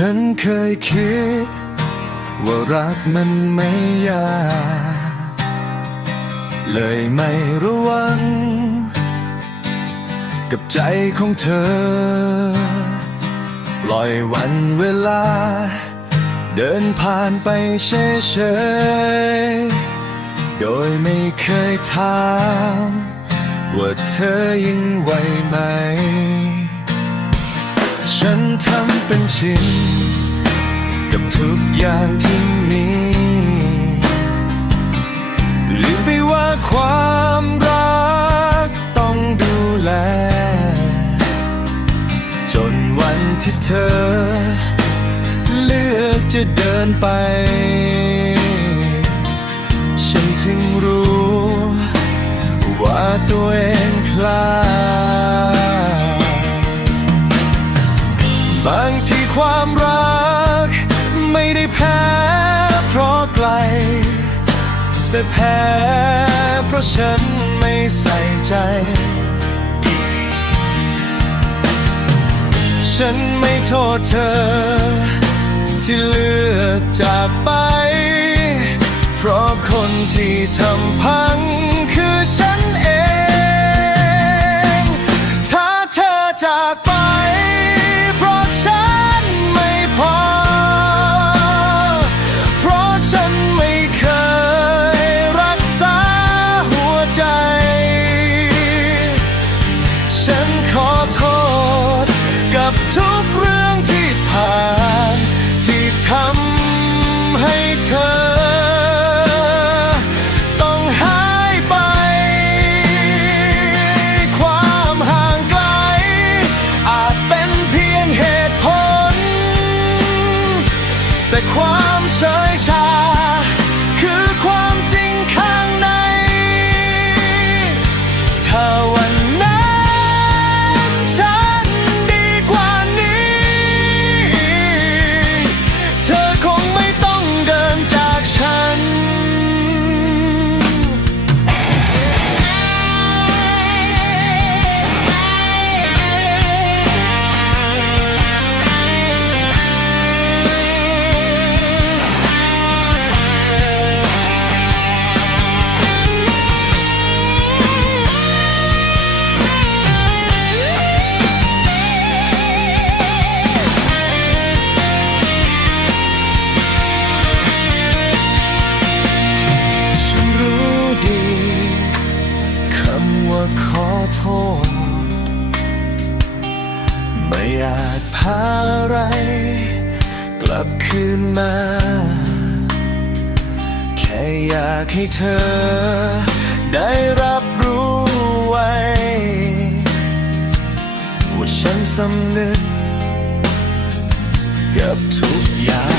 ฉันเคยคิด ว่ารักมันไม่ยากเลยไม่ระวัง กับใจของเธอ ปล่อยวันเวลา เดินผ่านไปเฉยๆ โดยไม่เคยถามว่าเธอยังไหวไหม ฉันทำ เป็นชินกับทุกอย่างที่มีลืมไปว่าความรักต้องดูแล จนวันที่เธอ เลือกจะเดินไป ฉันถึงรู้ ว่าตัวเองพลาด แต่แพ้ เพราะฉันไม่ใส่ใจ ฉันไม่โทษเธอ ที่เลือกจากไป เพราะคนที่ทำพัง กเรื่องที่ผ่าน อาจพาอะไร กลับคืนมา แค่อยากให้เธอ ได้รับรู้ไว้ ว่าฉันสำนึกกับทุกอย่าง